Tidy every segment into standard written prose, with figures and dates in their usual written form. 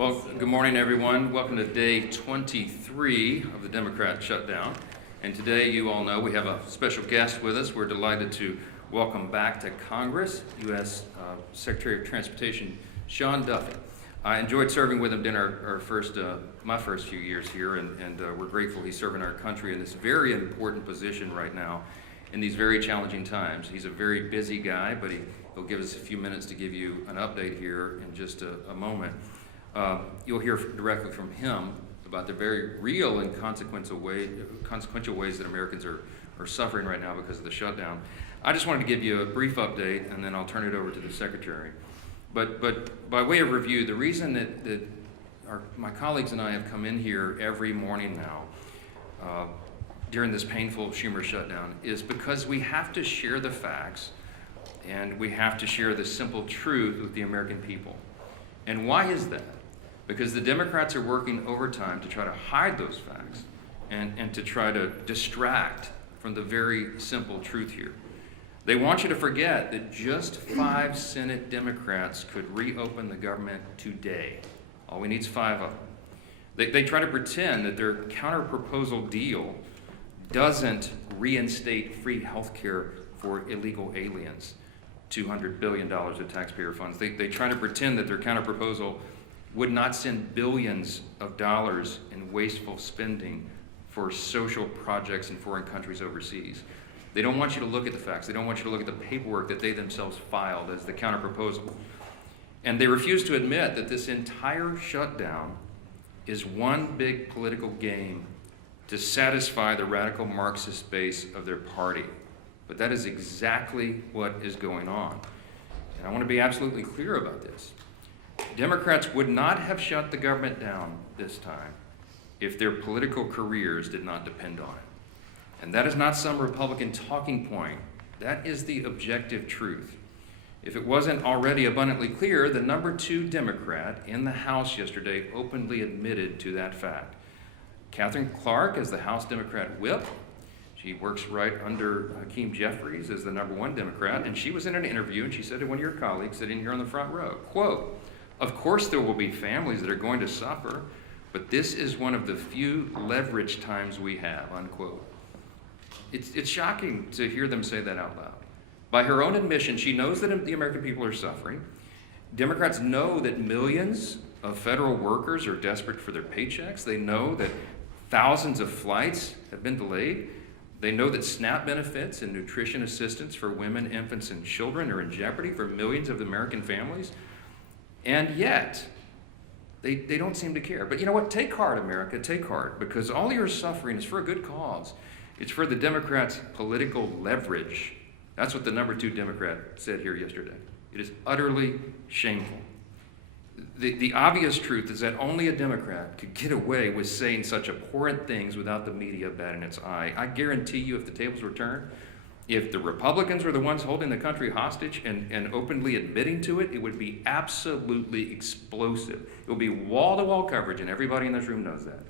Well, good morning, everyone. Welcome to day 23 of the Democrat shutdown. And today, you all know, we have a special guest with us. We're delighted to welcome back to Congress, U.S. Secretary of Transportation, Sean Duffy. I enjoyed serving with him during my first few years here, and we're grateful he's serving our country in this very important position right now in these very challenging times. He's a very busy guy, but he'll give us a few minutes to give you an update here in just a moment. You'll hear directly from him about the very real and consequential ways that Americans are suffering right now because of the shutdown. I just wanted to give you a brief update, and then I'll turn it over to the Secretary. But by way of review, the reason that my colleagues and I have come in here every morning now during this painful Schumer shutdown is because we have to share the facts, and we have to share the simple truth with the American people. And why is that? Because the Democrats are working overtime to try to hide those facts and to try to distract from the very simple truth here. They want you to forget that just 5 Senate Democrats could reopen the government today. All we need is 5 of them. They try to pretend that their counter-proposal deal doesn't reinstate free health care for illegal aliens, $200 billion of taxpayer funds. They try to pretend that their counter-proposal would not send billions of dollars in wasteful spending for social projects in foreign countries overseas. They don't want you to look at the facts. They don't want you to look at the paperwork that they themselves filed as the counter-proposal. And they refuse to admit that this entire shutdown is one big political game to satisfy the radical Marxist base of their party. But that is exactly what is going on. And I want to be absolutely clear about this. Democrats would not have shut the government down this time if their political careers did not depend on it. And that is not some Republican talking point. That is the objective truth. If it wasn't already abundantly clear, the number 2 Democrat in the House yesterday openly admitted to that fact. Katherine Clark is the House Democrat whip. She works right under Hakeem Jeffries as the number 1 Democrat, and she was in an interview, and she said to one of your colleagues sitting here on the front row, quote, "Of course there will be families that are going to suffer, but this is one of the few leverage times we have," unquote. It's shocking to hear them say that out loud. By her own admission, she knows that the American people are suffering. Democrats know that millions of federal workers are desperate for their paychecks. They know that thousands of flights have been delayed. They know that SNAP benefits and nutrition assistance for women, infants, and children are in jeopardy for millions of American families. And yet, they don't seem to care. But you know what? Take heart, America. Take heart. Because all your suffering is for a good cause. It's for the Democrats' political leverage. That's what the number 2 Democrat said here yesterday. It is utterly shameful. The obvious truth is that only a Democrat could get away with saying such abhorrent things without the media batting its eye. I guarantee you, if the tables were turned, if the Republicans were the ones holding the country hostage and openly admitting to it, it would be absolutely explosive. It would be wall-to-wall coverage, and everybody in this room knows that.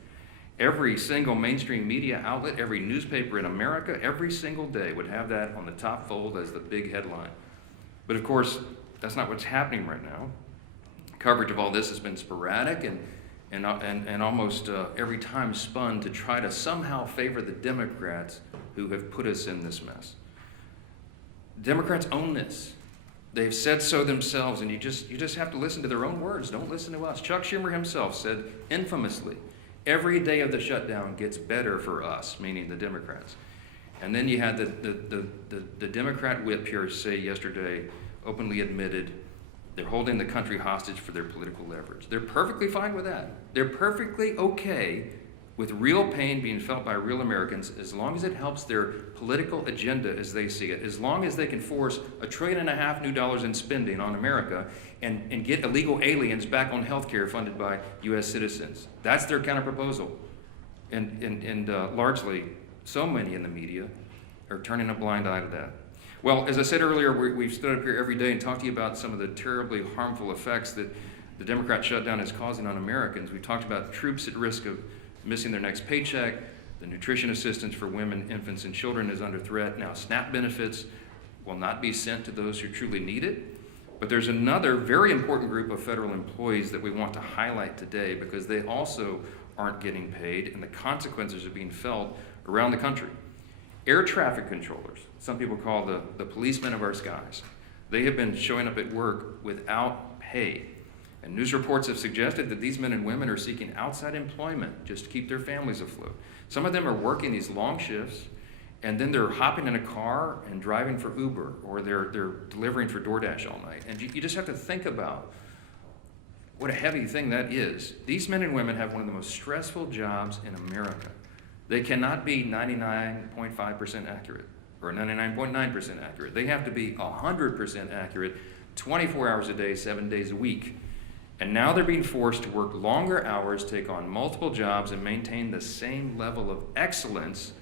Every single mainstream media outlet, every newspaper in America, every single day would have that on the top fold as the big headline. But of course, that's not what's happening right now. Coverage of all this has been sporadic and almost every time spun to try to somehow favor the Democrats who have put us in this mess. Democrats own this. They've said so themselves, and you just have to listen to their own words. Don't listen to us. Chuck Schumer himself said infamously, "Every day of the shutdown gets better for us," meaning the Democrats. And then you had the Democrat whip here say yesterday, openly admitted, they're holding the country hostage for their political leverage. They're perfectly fine with that. They're perfectly okay with real pain being felt by real Americans as long as it helps their political agenda as they see it, as long as they can force $1.5 trillion new dollars in spending on America and get illegal aliens back on health care funded by U.S. citizens. That's their counter-proposal. And largely, so many in the media are turning a blind eye to that. Well, as I said earlier, we've stood up here every day and talked to you about some of the terribly harmful effects that the Democrat shutdown is causing on Americans. We talked about troops at risk of missing their next paycheck. The nutrition assistance for women, infants, and children is under threat. Now, SNAP benefits will not be sent to those who truly need it. But there's another very important group of federal employees that we want to highlight today because they also aren't getting paid and the consequences are being felt around the country. Air traffic controllers, some people call the policemen of our skies, they have been showing up at work without pay. And news reports have suggested that these men and women are seeking outside employment just to keep their families afloat. Some of them are working these long shifts, and then they're hopping in a car and driving for Uber, or they're delivering for DoorDash all night. And you just have to think about what a heavy thing that is. These men and women have one of the most stressful jobs in America. They cannot be 99.5% accurate or 99.9% accurate. They have to be 100% accurate 24 hours a day, 7 days a week. And now they're being forced to work longer hours, take on multiple jobs, and maintain the same level of excellence,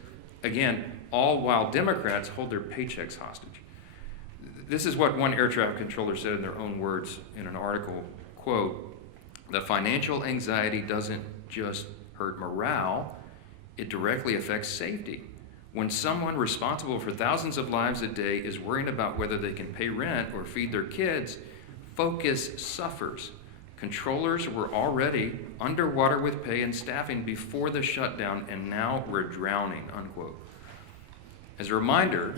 again, all while Democrats hold their paychecks hostage. This is what one air traffic controller said in their own words in an article, quote, "The financial anxiety doesn't just hurt morale, it directly affects safety. When someone responsible for thousands of lives a day is worrying about whether they can pay rent or feed their kids, focus suffers. Controllers were already underwater with pay and staffing before the shutdown, and now we're drowning," unquote. As a reminder,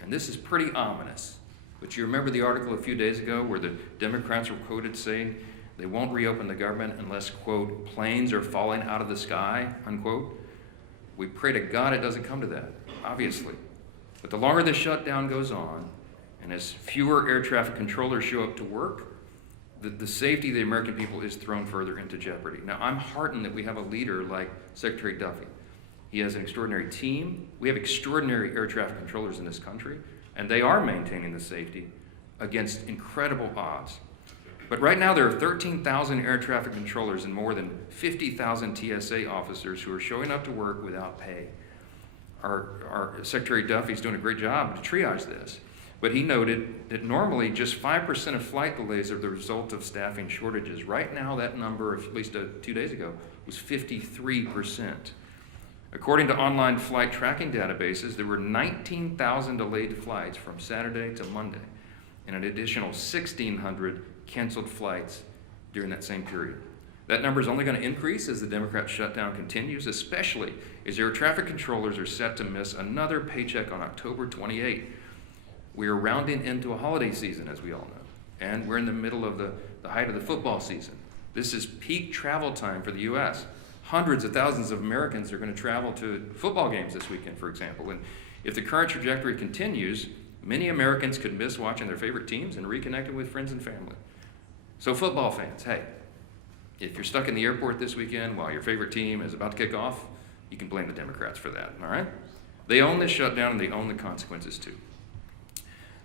and this is pretty ominous, but you remember the article a few days ago where the Democrats were quoted saying they won't reopen the government unless, quote, "planes are falling out of the sky," unquote. We pray to God it doesn't come to that, obviously. But the longer the shutdown goes on, and as fewer air traffic controllers show up to work, the safety of the American people is thrown further into jeopardy. Now, I'm heartened that we have a leader like Secretary Duffy. He has an extraordinary team. We have extraordinary air traffic controllers in this country, and they are maintaining the safety against incredible odds. But right now, there are 13,000 air traffic controllers and more than 50,000 TSA officers who are showing up to work without pay. Our Secretary Duffy's doing a great job to triage this. But he noted that normally just 5% of flight delays are the result of staffing shortages. Right now, that number, at least 2 days ago, was 53%. According to online flight tracking databases, there were 19,000 delayed flights from Saturday to Monday, and an additional 1,600 canceled flights during that same period. That number is only going to increase as the Democrat shutdown continues, especially as air traffic controllers are set to miss another paycheck on October 28th. We are rounding into a holiday season, as we all know, and we're in the middle of the height of the football season. This is peak travel time for the U.S. Hundreds of thousands of Americans are going to travel to football games this weekend, for example. And if the current trajectory continues, many Americans could miss watching their favorite teams and reconnecting with friends and family. So football fans, hey, if you're stuck in the airport this weekend while your favorite team is about to kick off, you can blame the Democrats for that, all right? They own this shutdown and they own the consequences too.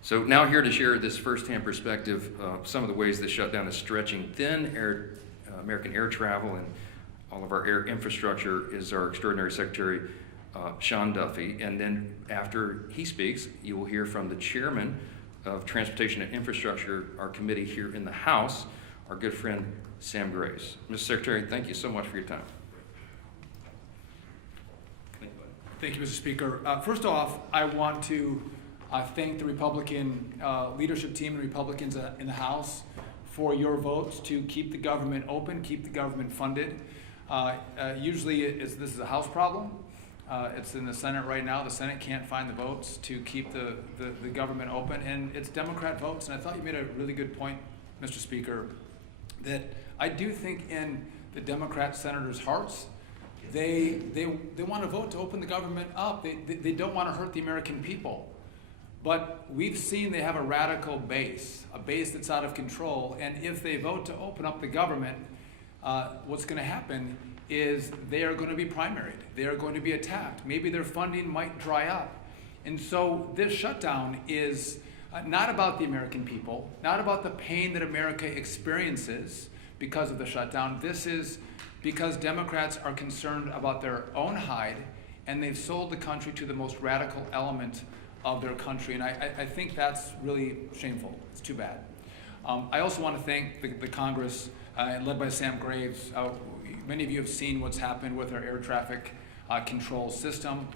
So now here to share this firsthand perspective of some of the ways the shutdown is stretching thin American air travel and all of our air infrastructure is our extraordinary Secretary, Sean Duffy. And then after he speaks, you will hear from the chairman of Transportation and Infrastructure, our committee here in the House, our good friend, Sam Graves. Mr. Secretary, thank you so much for your time. Thank you, Mr. Speaker. First off, I want to thank the Republican leadership team and Republicans in the House for your votes to keep the government open, keep the government funded. Usually this is a House problem. It's in the Senate right now. The Senate can't find the votes to keep the government open, and it's Democrat votes. And I thought you made a really good point, Mr. Speaker, that I do think in the Democrat senators' hearts, they want to vote to open the government up. They don't want to hurt the American people. But we've seen they have a radical base, a base that's out of control. And if they vote to open up the government, what's going to happen is they are going to be primaried. They are going to be attacked. Maybe their funding might dry up. And so this shutdown is not about the American people, not about the pain that America experiences because of the shutdown. This is because Democrats are concerned about their own hide, and they've sold the country to the most radical element of their country. And I think that's really shameful. It's too bad. I also want to thank the Congress, led by Sam Graves. Many of you have seen what's happened with our air traffic control system.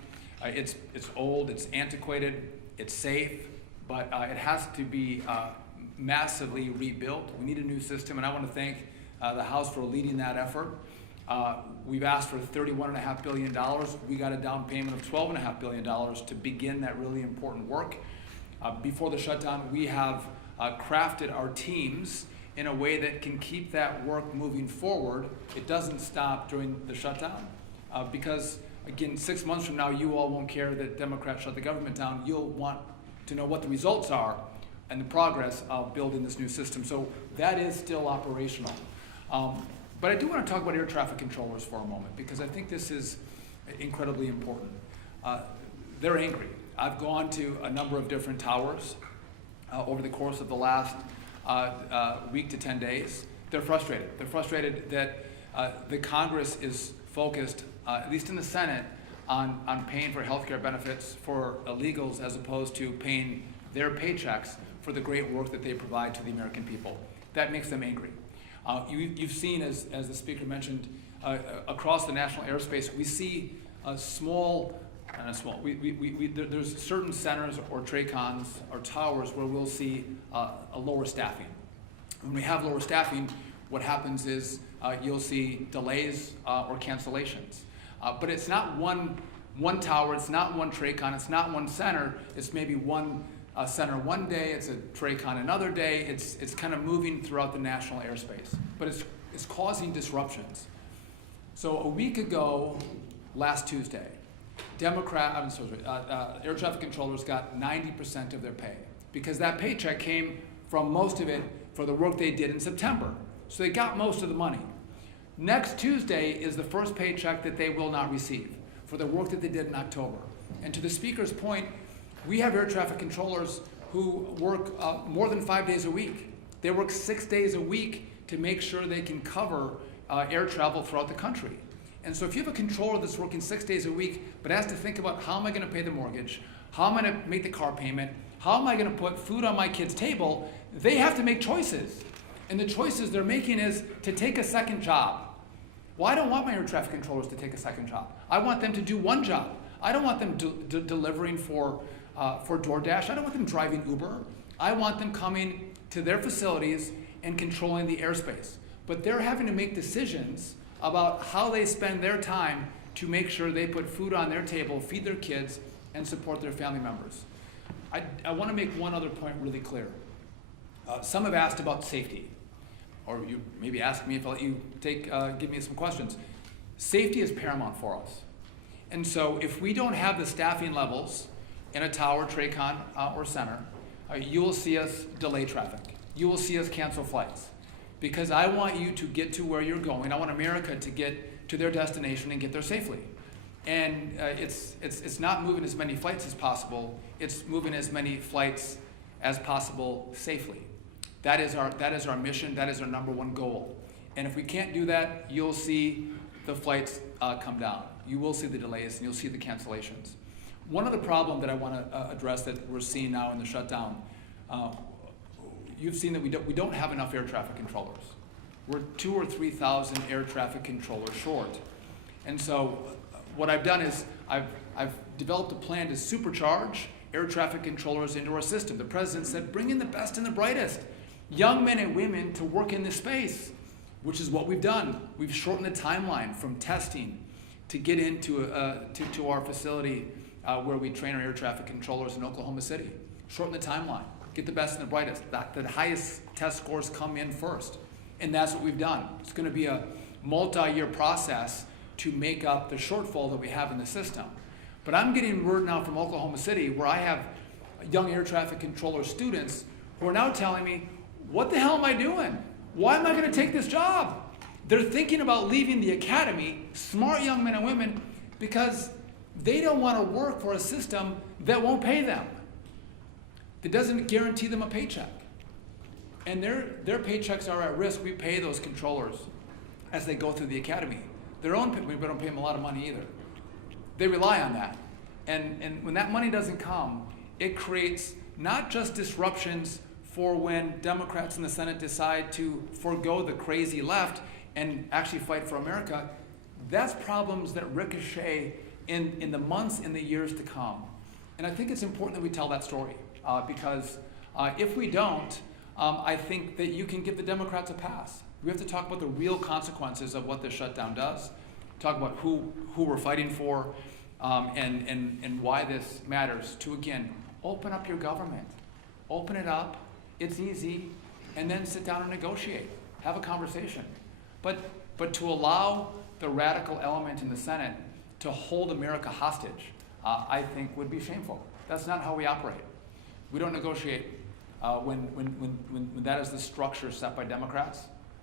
It's old, it's antiquated, it's safe, but it has to be massively rebuilt. We need a new system, and I want to thank the House for leading that effort. We've asked for $31.5 billion. We got a down payment of $12.5 billion to begin that really important work. Before the shutdown, we have crafted our teams in a way that can keep that work moving forward. It doesn't stop during the shutdown because, again, 6 months from now, you all won't care that Democrats shut the government down. You'll want to know what the results are and the progress of building this new system. So that is still operational. But I do want to talk about air traffic controllers for a moment because I think this is incredibly important. They're angry. I've gone to a number of different towers over the course of the last week to 10 days. They're frustrated. They're frustrated that the Congress is focused, at least in the Senate, on paying for health care benefits for illegals as opposed to paying their paychecks for the great work that they provide to the American people. That makes them angry. You've seen, as the speaker mentioned, across the national airspace, we see there's certain centers or TRACONs or towers where we'll see a lower staffing. When we have lower staffing, what happens is you'll see delays or cancellations. But it's not one tower, it's not one TRACON, it's not one center, it's maybe one center one day, it's a TRACON another day, it's kind of moving throughout the national airspace. But it's causing disruptions. So a week ago, last Tuesday, air traffic controllers got 90% of their pay because that paycheck came from most of it for the work they did in September. So they got most of the money. Next Tuesday is the first paycheck that they will not receive for the work that they did in October. And to the speaker's point, we have air traffic controllers who work more than 5 days a week. They work 6 days a week to make sure they can cover air travel throughout the country. And so if you have a controller that's working 6 days a week, but has to think about how am I going to pay the mortgage, how am I going to make the car payment, how am I going to put food on my kid's table, they have to make choices. And the choices they're making is to take a second job. Well, I don't want my air traffic controllers to take a second job. I want them to do one job. I don't want them delivering for DoorDash. I don't want them driving Uber. I want them coming to their facilities and controlling the airspace. But they're having to make decisions about how they spend their time to make sure they put food on their table, feed their kids, and support their family members. I want to make one other point really clear. Some have asked about safety, or you maybe ask me if I'll let you give me some questions. Safety is paramount for us. And so if we don't have the staffing levels in a tower, TRACON, or center, you will see us delay traffic. You will see us cancel flights. Because I want you to get to where you're going. I want America to get to their destination and get there safely. And it's not moving as many flights as possible. It's moving as many flights as possible safely. That is our mission. That is our number one goal. And if we can't do that, you'll see the flights come down. You will see the delays and you'll see the cancellations. One other problem that I want to address that we're seeing now in the shutdown, you've seen that we don't have enough air traffic controllers. We're 2,000 or 3,000 air traffic controllers short. And so what I've done is I've developed a plan to supercharge air traffic controllers into our system. The president said, bring in the best and the brightest young men and women to work in this space, which is what we've done. We've shortened the timeline from testing to get into to our facility where we train our air traffic controllers in Oklahoma City. Shorten the timeline. Get the best and the brightest. The highest test scores come in first. And that's what we've done. It's going to be a multi-year process to make up the shortfall that we have in the system. But I'm getting word now from Oklahoma City where I have young air traffic controller students who are now telling me, what the hell am I doing? Why am I going to take this job? They're thinking about leaving the academy, smart young men and women, because they don't want to work for a system that won't pay them, that doesn't guarantee them a paycheck. And their paychecks are at risk. We pay those controllers as they go through the academy. We don't pay them a lot of money either. They rely on that. And when that money doesn't come, it creates not just disruptions for when Democrats in the Senate decide to forego the crazy left and actually fight for America. That's problems that ricochet in the months and the years to come. And I think it's important that we tell that story because if we don't, I think that you can give the Democrats a pass. We have to talk about the real consequences of what this shutdown does, talk about who we're fighting for, and why this matters. To, again, open up your government. Open it up. It's easy. And then sit down and negotiate. Have a conversation. But to allow the radical element in the Senate to hold America hostage, I think would be shameful. That's not how we operate. We don't negotiate when that is the structure set by Democrats.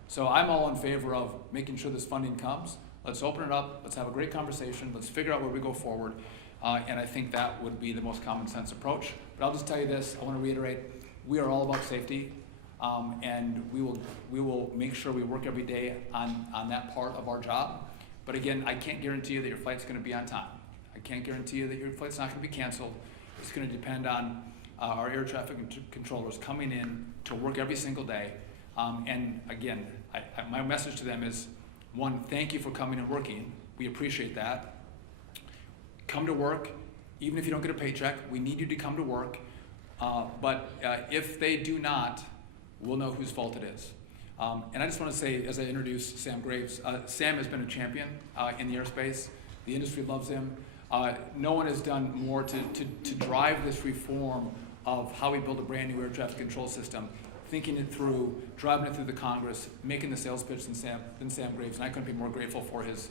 So I'm all in favor of making sure this funding comes. Let's open it up. Let's have a great conversation. Let's figure out where we go forward. And I think that would be the most common sense approach. But I'll just tell you this. I want to reiterate, we are all about safety. And we will make sure we work every day on that part of our job. But again, I can't guarantee you that your flight's going to be on time. I can't guarantee you that your flight's not going to be canceled. It's going to depend on our air traffic controllers coming in to work every single day. And again, my message to them is, one, thank you for coming and working. We appreciate that. Come to work, even if you don't get a paycheck. We need you to come to work. But if they do not, we'll know whose fault it is. And I just want to say, as I introduce Sam Graves, Sam has been a champion in the airspace. The industry loves him. No one has done more to drive this reform of how we build a brand new air traffic control system, thinking it through, driving it through the Congress, making the sales pitch than Sam Graves. And I couldn't be more grateful for his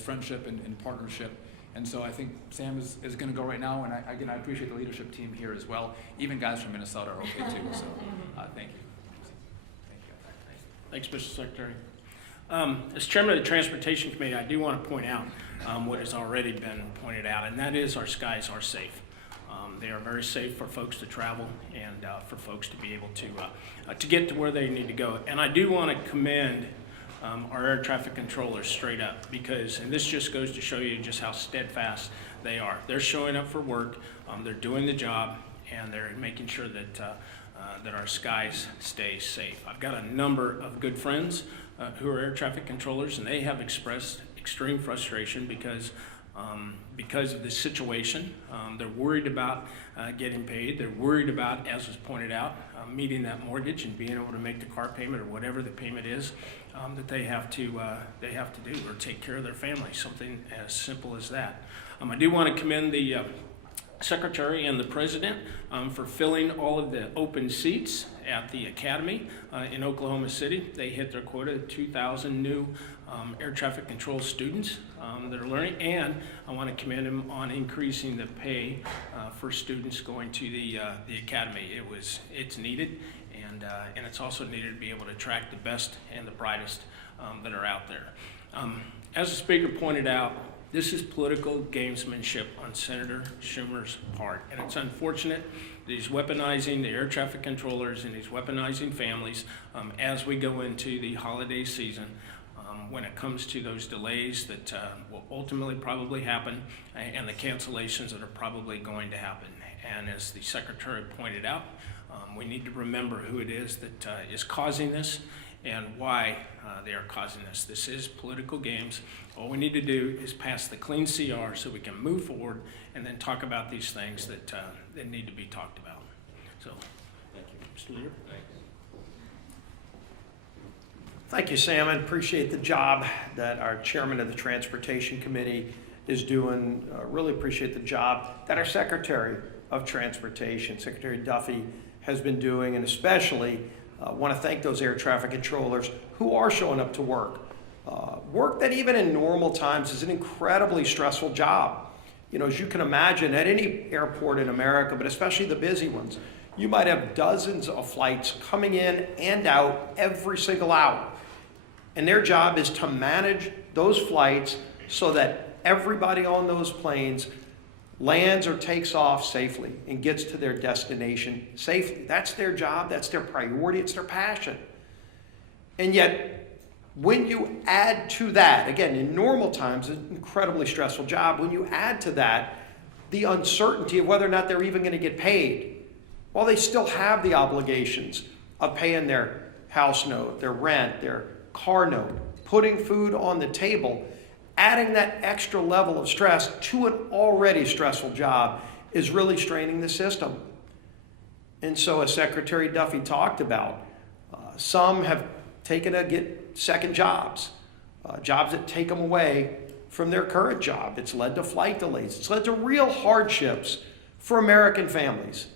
friendship and partnership. And so I think Sam is going to go right now. And I appreciate the leadership team here as well. Even guys from Minnesota are okay too. So thank you. Thanks, Mr. Secretary. As chairman of the Transportation Committee, I do want to point out what has already been pointed out, and that is our skies are safe. They are very safe for folks to travel and for folks to be able to get to where they need to go. And I do want to commend our air traffic controllers straight up, because, and this just goes to show you just how steadfast they are. They're showing up for work, they're doing the job, and they're making sure that that our skies stay safe. I've got a number of good friends who are air traffic controllers, and they have expressed extreme frustration because of this situation. They're worried about getting paid. They're worried about, as was pointed out, meeting that mortgage and being able to make the car payment or whatever the payment is that they have to do, or take care of their family. Something as simple as that. I do want to commend the Secretary and the President for filling all of the open seats at the Academy in Oklahoma City. They hit their quota of 2,000 new air traffic control students that are learning, and I want to commend them on increasing the pay for students going to the Academy. It's needed, and it's also needed to be able to attract the best and the brightest that are out there. As the Speaker pointed out, this is political gamesmanship on Senator Schumer's part, and it's unfortunate that he's weaponizing the air traffic controllers and he's weaponizing families as we go into the holiday season when it comes to those delays that will ultimately probably happen and the cancellations that are probably going to happen. And as the Secretary pointed out, we need to remember who it is that is causing this and why they are causing this. This is political games. All we need to do is pass the clean CR so we can move forward and then talk about these things that need to be talked about. So, thank you. Mr. Leader. Thank you, Sam. I appreciate the job that our chairman of the Transportation Committee is doing. Really appreciate the job that our Secretary of Transportation, Secretary Duffy, has been doing, and especially want to thank those air traffic controllers who are showing up to work. Work that even in normal times is an incredibly stressful job. You know, as you can imagine, at any airport in America, but especially the busy ones, you might have dozens of flights coming in and out every single hour. And their job is to manage those flights so that everybody on those planes lands or takes off safely and gets to their destination safely. That's their job, that's their priority, it's their passion. And yet, when you add to that, again, in normal times, an incredibly stressful job, when you add to that the uncertainty of whether or not they're even going to get paid, while they still have the obligations of paying their house note, their rent, their car note, putting food on the table, adding that extra level of stress to an already stressful job is really straining the system. And so as Secretary Duffy talked about, some have taken to get second jobs, jobs that take them away from their current job. It's led to flight delays. It's led to real hardships for American families.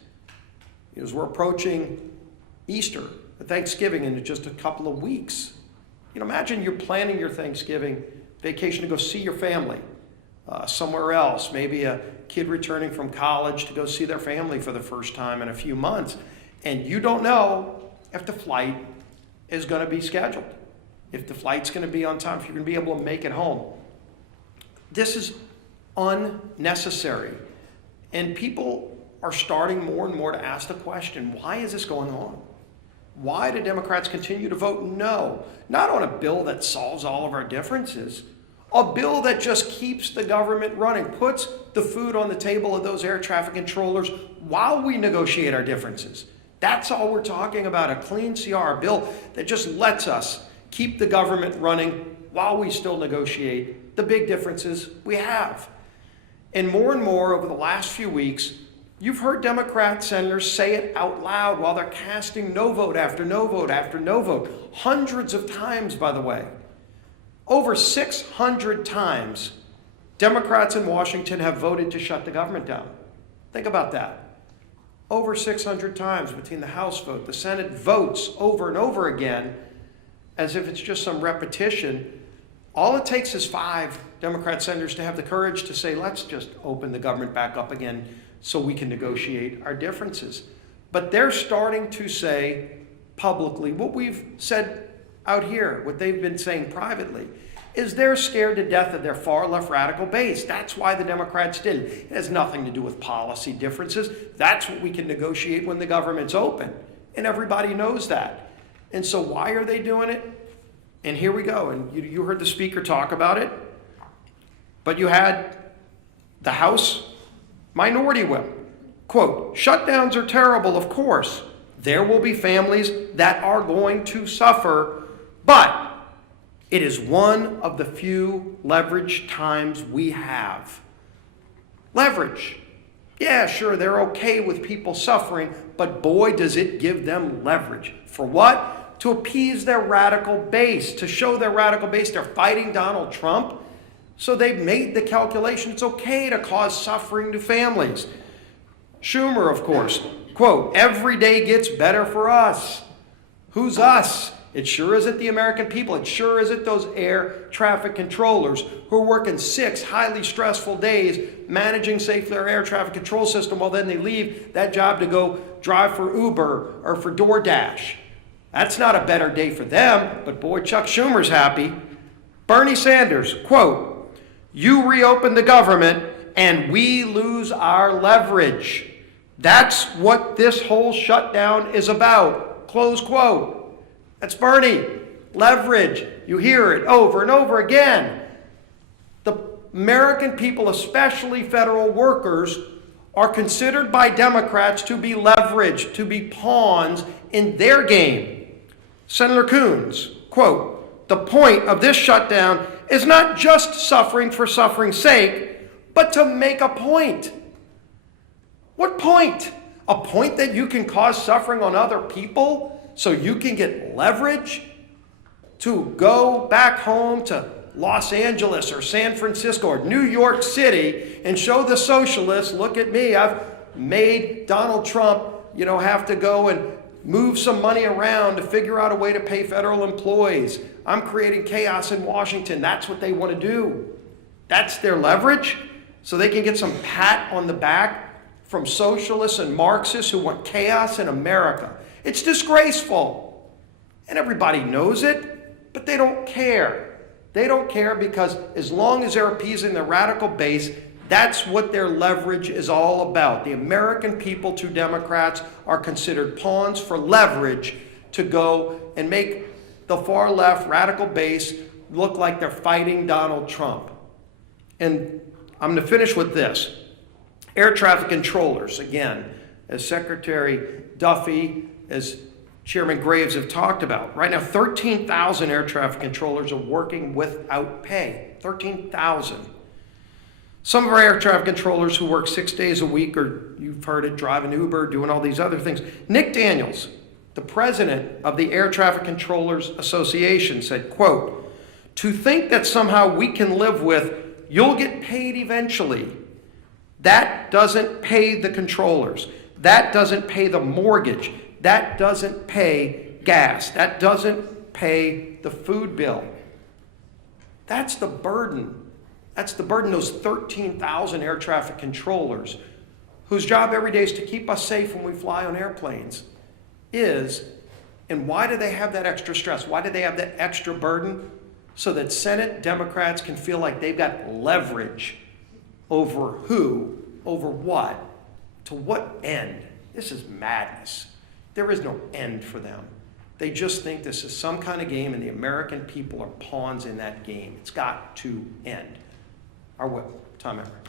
As we're approaching Easter, Thanksgiving in just a couple of weeks. Imagine you're planning your Thanksgiving vacation to go see your family somewhere else, maybe a kid returning from college to go see their family for the first time in a few months, and you don't know if the flight is going to be scheduled, if the flight's going to be on time, if you're going to be able to make it home. This is unnecessary, and people are starting more and more to ask the question, why is this going on? Why do Democrats continue to vote no? Not on a bill that solves all of our differences, a bill that just keeps the government running, puts the food on the table of those air traffic controllers while we negotiate our differences. That's all we're talking about, a clean CR, a bill that just lets us keep the government running while we still negotiate the big differences we have. And more over the last few weeks, you've heard Democrat senators say it out loud while they're casting no vote after no vote after no vote. Hundreds of times, by the way. Over 600 times, Democrats in Washington have voted to shut the government down. Think about that. Over 600 times between the House vote, the Senate votes over and over again as if it's just some repetition. All it takes is 5 Democrat senators to have the courage to say, let's just open the government back up again so we can negotiate our differences. But they're starting to say publicly what we've said out here, what they've been saying privately, is they're scared to death of their far left radical base. That's why the Democrats did it. It has nothing to do with policy differences. That's what we can negotiate when the government's open. And everybody knows that. And so why are they doing it? And here we go. And you heard the speaker talk about it. But you had the House Minority Whip. Quote, shutdowns are terrible, of course. There will be families that are going to suffer, but it is one of the few leverage times we have. Leverage. Yeah, sure, they're okay with people suffering, but boy, does it give them leverage. For what? To appease their radical base, to show their radical base they're fighting Donald Trump. So they've made the calculation it's okay to cause suffering to families. Schumer, of course, quote, every day gets better for us. Who's us? It sure isn't the American people. It sure isn't those air traffic controllers who are working 6 highly stressful days managing safely our air traffic control system while then they leave that job to go drive for Uber or for DoorDash. That's not a better day for them, but boy, Chuck Schumer's happy. Bernie Sanders, quote, you reopen the government and we lose our leverage. That's what this whole shutdown is about, close quote. That's Bernie. Leverage. You hear it over and over again. The American people, especially federal workers, are considered by Democrats to be leveraged, to be pawns in their game. Senator Coons, quote, the point of this shutdown is not just suffering for suffering's sake, but to make a point. What point? A point that you can cause suffering on other people so you can get leverage to go back home to Los Angeles or San Francisco or New York City and show the socialists, look at me, I've made Donald Trump, have to go and move some money around to figure out a way to pay federal employees. I'm creating chaos in Washington. That's what they want to do. That's their leverage, so they can get some pat on the back from socialists and Marxists who want chaos in America. It's disgraceful. And everybody knows it, but they don't care. They don't care because as long as they're appeasing their radical base, that's what their leverage is all about. The American people to Democrats are considered pawns for leverage to go and make the far left radical base look like they're fighting Donald Trump. And I'm going to finish with this. Air traffic controllers, again, as Secretary Duffy, as Chairman Graves have talked about. Right now, 13,000 air traffic controllers are working without pay. 13,000. Some of our air traffic controllers who work 6 days a week, or you've heard it, driving Uber, doing all these other things. Nick Daniels, the president of the Air Traffic Controllers Association, said, quote, "To think that somehow we can live with, you'll get paid eventually, that doesn't pay the controllers. That doesn't pay the mortgage. That doesn't pay gas. That doesn't pay the food bill." That's the burden. That's the burden, those 13,000 air traffic controllers whose job every day is to keep us safe when we fly on airplanes is. And why do they have that extra stress? Why do they have that extra burden? So that Senate Democrats can feel like they've got leverage over who, over what, to what end. This is madness. There is no end for them. They just think this is some kind of game and the American people are pawns in that game. It's got to end. Our whip, Tom Everett.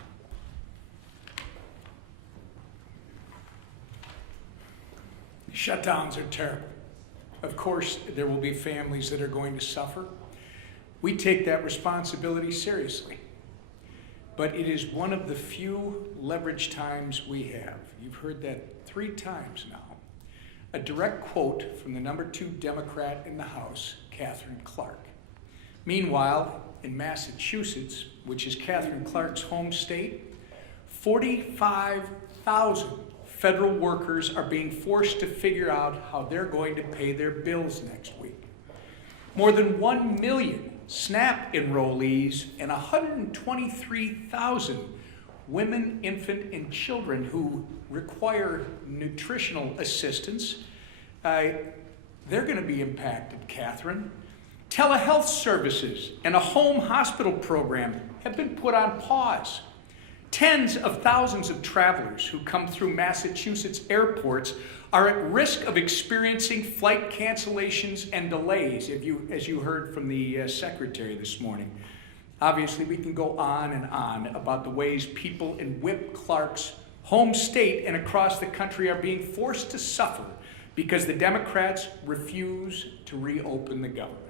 Shutdowns are terrible. Of course, there will be families that are going to suffer. We take that responsibility seriously. But it is one of the few leverage times we have. You've heard that 3 times now. A direct quote from the number 2 Democrat in the House, Catherine Clark. Meanwhile, in Massachusetts, which is Catherine Clark's home state, 45,000 federal workers are being forced to figure out how they're going to pay their bills next week. More than 1 million SNAP enrollees and 123,000 women, infant, and children who require nutritional assistance, they're going to be impacted, Catherine. Telehealth services and a home hospital program have been put on pause. Tens of thousands of travelers who come through Massachusetts airports are at risk of experiencing flight cancellations and delays, as you heard from the secretary this morning. Obviously, we can go on and on about the ways people in Whip Clark's home state and across the country are being forced to suffer because the Democrats refuse to reopen the government.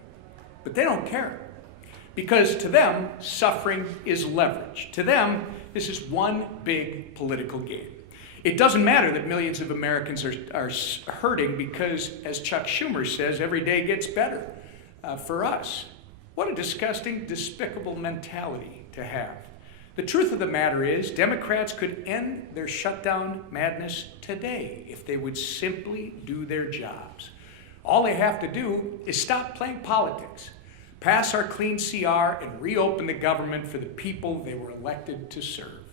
But they don't care, because to them, suffering is leverage. To them, this is one big political game. It doesn't matter that millions of Americans are hurting because, as Chuck Schumer says, every day gets better for us. What a disgusting, despicable mentality to have. The truth of the matter is, Democrats could end their shutdown madness today if they would simply do their jobs. All they have to do is stop playing politics, pass our clean CR, and reopen the government for the people they were elected to serve.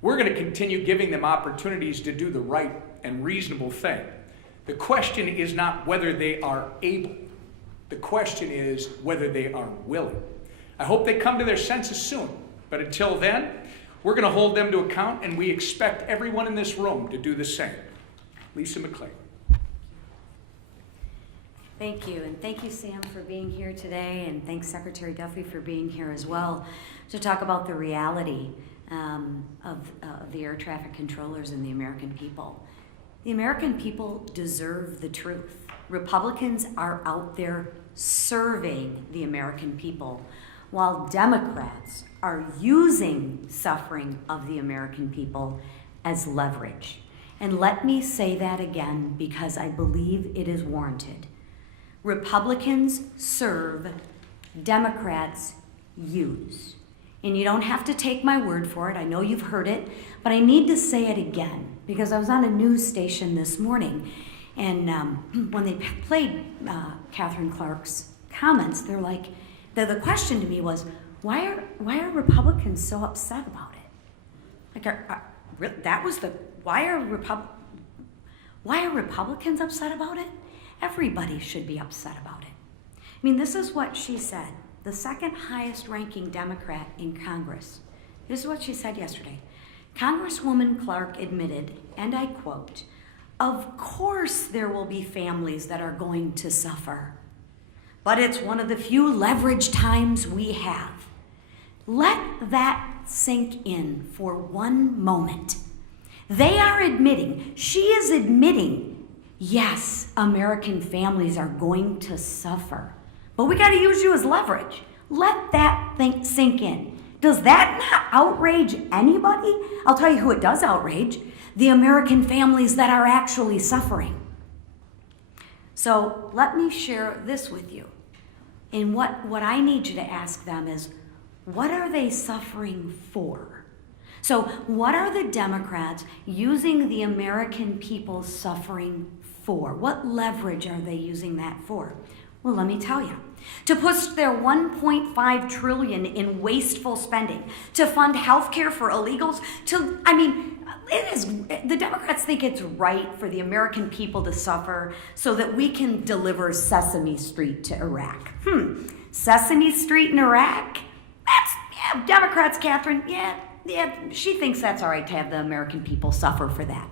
We're going to continue giving them opportunities to do the right and reasonable thing. The question is not whether they are able. The question is whether they are willing. I hope they come to their senses soon, but until then, we're going to hold them to account, and we expect everyone in this room to do the same. Lisa McClain. Thank you, and thank you, Sam, for being here today, and thanks, Secretary Duffy, for being here as well to talk about the reality of the air traffic controllers and the American people. The American people deserve the truth. Republicans are out there serving the American people, while Democrats are using suffering of the American people as leverage. And let me say that again, because I believe it is warranted. Republicans serve, Democrats use. And you don't have to take my word for it. I know you've heard it, but I need to say it again because I was on a news station this morning, and when they played Catherine Clark's comments, they're like, the question to me was, why are Republicans so upset about it? Like, that was the why are Republicans upset about it? Everybody should be upset about it. I mean, this is what she said. The second highest ranking Democrat in Congress. This is what she said yesterday. Congresswoman Clark admitted, and I quote, "Of course there will be families that are going to suffer, but it's one of the few leverage times we have." Let that sink in for one moment. They are admitting, she is admitting, yes, American families are going to suffer. But we got to use you as leverage. Let that sink in. Does that not outrage anybody? I'll tell you who it does outrage: the American families that are actually suffering. So let me share this with you. And what I need you to ask them is, what are they suffering for? So what are the Democrats using the American people's suffering for? What leverage are they using that for? Well, let me tell you. To push their $1.5 trillion in wasteful spending, to fund health care for illegals, the Democrats think it's right for the American people to suffer so that we can deliver Sesame Street to Iraq. Sesame Street in Iraq? Democrats, Catherine, she thinks that's all right to have the American people suffer for that.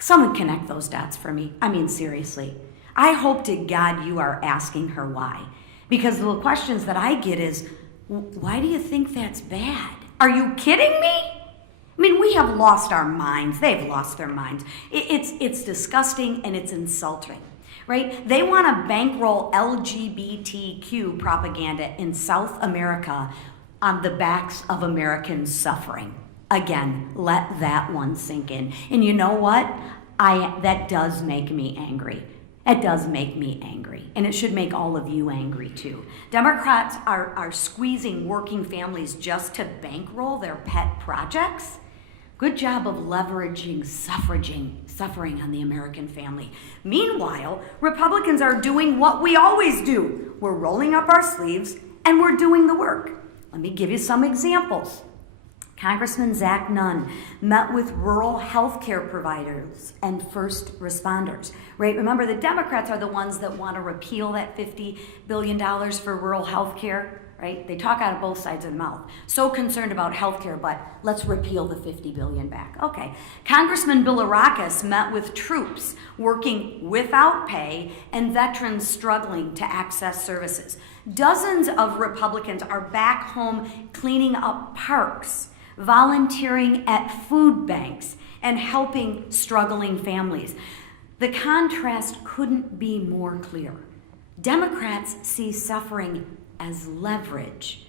Someone connect those dots for me. I mean, seriously. I hope to God you are asking her why. Because the questions that I get is, why do you think that's bad? Are you kidding me? I mean, we have lost our minds. They've lost their minds. It's disgusting and it's insulting, right? They want to bankroll LGBTQ propaganda in South America on the backs of Americans suffering. Again, let that one sink in. And you know what? That does make me angry. It does make me angry, and it should make all of you angry too. Democrats are squeezing working families just to bankroll their pet projects. Good job of leveraging suffering on the American family. Meanwhile, Republicans are doing what we always do. We're rolling up our sleeves and we're doing the work. Let me give you some examples. Congressman Zach Nunn met with rural health care providers and first responders, right? Remember, the Democrats are the ones that want to repeal that $50 billion for rural health care, right? They talk out of both sides of the mouth. So concerned about health care, but let's repeal the $50 billion back. Okay. Congressman Bilirakis met with troops working without pay and veterans struggling to access services. Dozens of Republicans are back home cleaning up parks, volunteering at food banks, and helping struggling families. The contrast couldn't be more clear. Democrats see suffering as leverage.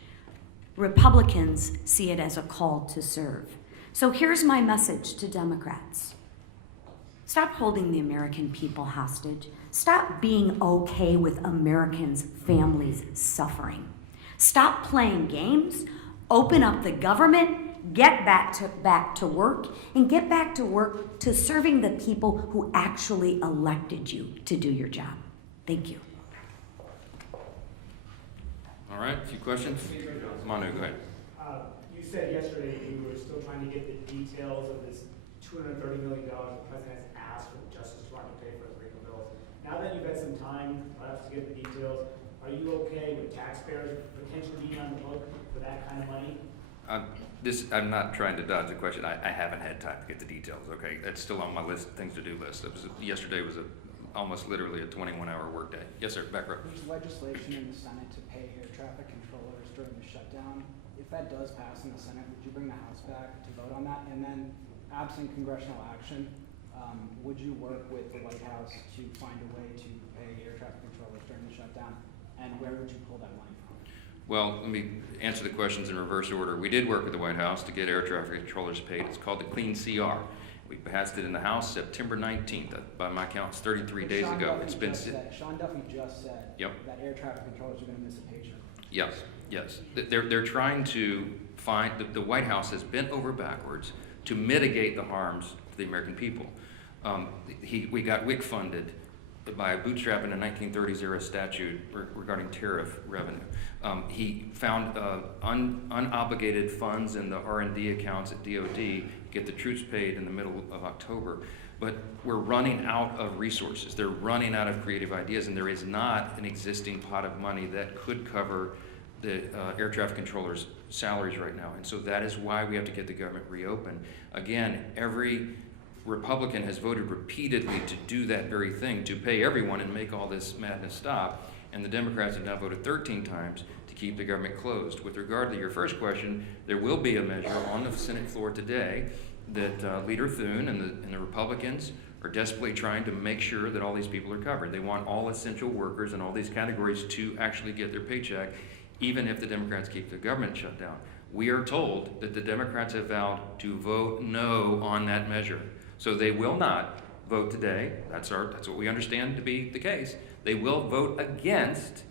Republicans see it as a call to serve. So here's my message to Democrats. Stop holding the American people hostage. Stop being okay with Americans' families suffering. Stop playing games. Open up the government. Get back to work, and get back to work to serving the people who actually elected you to do your job. Thank you. All right, a few questions? Manu, go ahead. You said yesterday you were still trying to get the details of this $230 million the president has asked for the Justice Department to pay for the legal bills. Now that you've had some time perhaps to get the details, are you okay with taxpayers potentially being on the hook for that kind of money? I'm not trying to dodge the question. I haven't had time to get the details, okay? That's still on my list, things to do list. Yesterday was almost literally a 21-hour workday. Yes, sir, back row. There's legislation in the Senate to pay air traffic controllers during the shutdown. If that does pass in the Senate, would you bring the House back to vote on that? And then, absent congressional action, would you work with the White House to find a way to pay air traffic controllers during the shutdown? And where would you pull that money from? Well, let me answer the questions in reverse order. We did work with the White House to get air traffic controllers paid. It's called the Clean CR. We passed it in the House September 19th. By my count, it's 33 days ago. It's been Sean Duffy just said that air traffic controllers are going to miss a paycheck. Yes. They're trying to find, the White House has bent over backwards to mitigate the harms to the American people. We got WIC funded by bootstrapping a 1930s era statute regarding tariff revenue. He found unobligated funds in the R&D accounts at DOD to get the troops paid in the middle of October. But we're running out of resources. They're running out of creative ideas, and there is not an existing pot of money that could cover the air traffic controllers' salaries right now. And so that is why we have to get the government reopened. Again, every Republican has voted repeatedly to do that very thing, to pay everyone and make all this madness stop. And the Democrats have now voted 13 times to keep the government closed. With regard to your first question, there will be a measure on the Senate floor today that Leader Thune and the Republicans are desperately trying to make sure that all these people are covered. They want all essential workers and all these categories to actually get their paycheck. even if the Democrats keep the government shut down. We are told that the Democrats have vowed to vote no on that measure. So they will not vote today. That's what we understand to be the case. They will vote against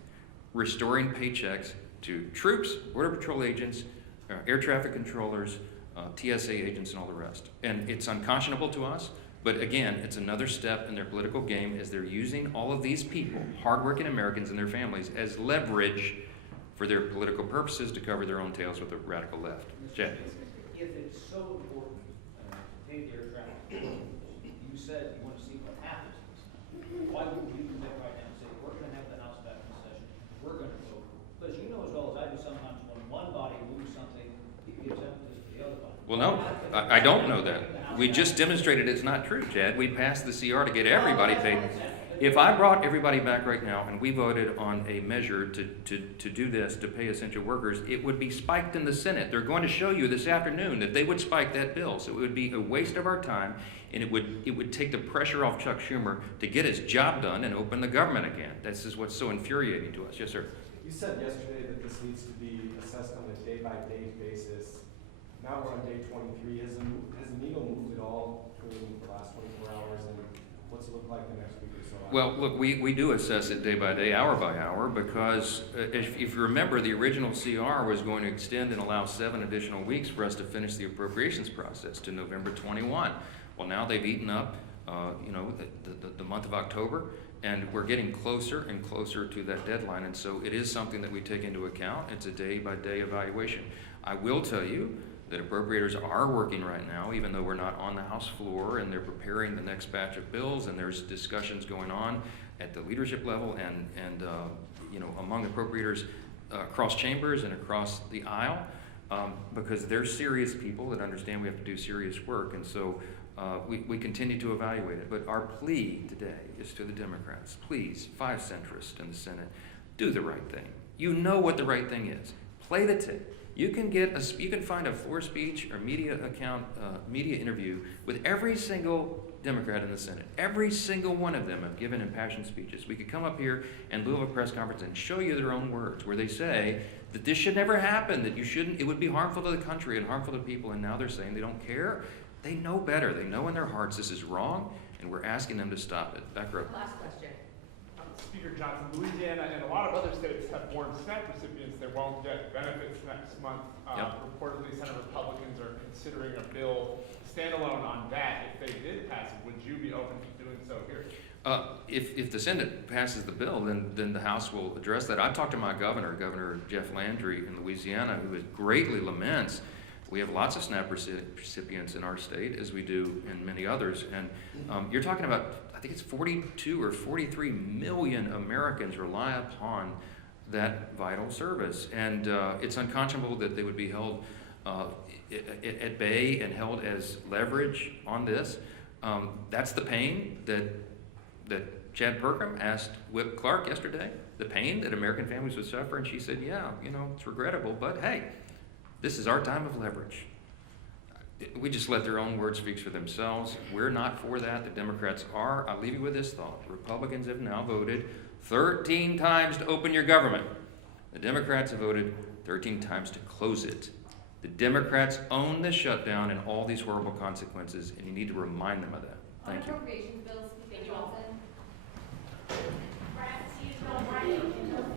restoring paychecks to troops, Border Patrol agents, air traffic controllers, TSA agents, and all the rest. And it's unconscionable to us, but again, it's another step in their political game as they're using all of these people, hardworking Americans and their families, as leverage for their political purposes to cover their own tails with the radical left. Chad? If it's so important to pay the air traffic controllers, you said you want to see what happens. Why wouldn't you commit right now and say, we're going to have the House back in session, we're going to vote? Because you know as well as I do, sometimes when one body moves something, you get tempted to the other body. Well, no, I don't know that. We just demonstrated it's not true, Chad. We passed the CR to get everybody paid. If I brought everybody back right now and we voted on a measure to do this, to pay essential workers, it would be spiked in the Senate. They're going to show you this afternoon that they would spike that bill. So it would be a waste of our time, and it would take the pressure off Chuck Schumer to get his job done and open the government again. This is what's so infuriating to us. Yes, sir. You said yesterday that this needs to be assessed on a day-by-day basis. Now we're on day 23. Has the needle moved at all during the last 24 hours, and what's it look like the next week or so? Well, look, we do assess it day by day, hour by hour, because if you remember, the original CR was going to extend and allow 7 additional weeks for us to finish the appropriations process to November 21. Well, now they've eaten up, the month of October, and we're getting closer and closer to that deadline, and so it is something that we take into account. It's a day-by-day evaluation. I will tell you that appropriators are working right now, even though we're not on the House floor, and they're preparing the next batch of bills, and there's discussions going on at the leadership level and among appropriators across chambers and across the aisle, because they're serious people that understand we have to do serious work, and so we continue to evaluate it. But our plea today is to the Democrats: please, 5 centrists in the Senate, do the right thing. You know what the right thing is. Play the tape. You can find a floor speech or media interview with every single Democrat in the Senate. Every single one of them have given impassioned speeches. We could come up here in lieu of a press conference and show you their own words, where they say that this should never happen, that it would be harmful to the country and harmful to people, and now they're saying they don't care. They know better. They know in their hearts this is wrong, and we're asking them to stop it. Back row. Last question. Speaker Johnson, Louisiana and a lot of other states have warned SNAP recipients that won't get benefits next month. Reportedly, Senate Republicans are considering a bill standalone on that. If they did pass it, would you be open to doing so here? If the Senate passes the bill, then the House will address that. I've talked to my Governor Jeff Landry in Louisiana, who greatly laments. We have lots of SNAP recipients in our state, as we do in many others. And you're talking about, I think it's 42 or 43 million Americans rely upon that vital service. And it's unconscionable that they would be held at bay and held as leverage on this. That's the pain that Chad Perkham asked Whip Clark yesterday, the pain that American families would suffer. And she said, yeah, it's regrettable, but hey, this is our time of leverage. We just let their own words speak for themselves. We're not for that. The Democrats are. I'll leave you with this thought. Republicans have now voted 13 times to open your government. The Democrats have voted 13 times to close it. The Democrats own this shutdown and all these horrible consequences, and you need to remind them of that. Thank you. On appropriations bills,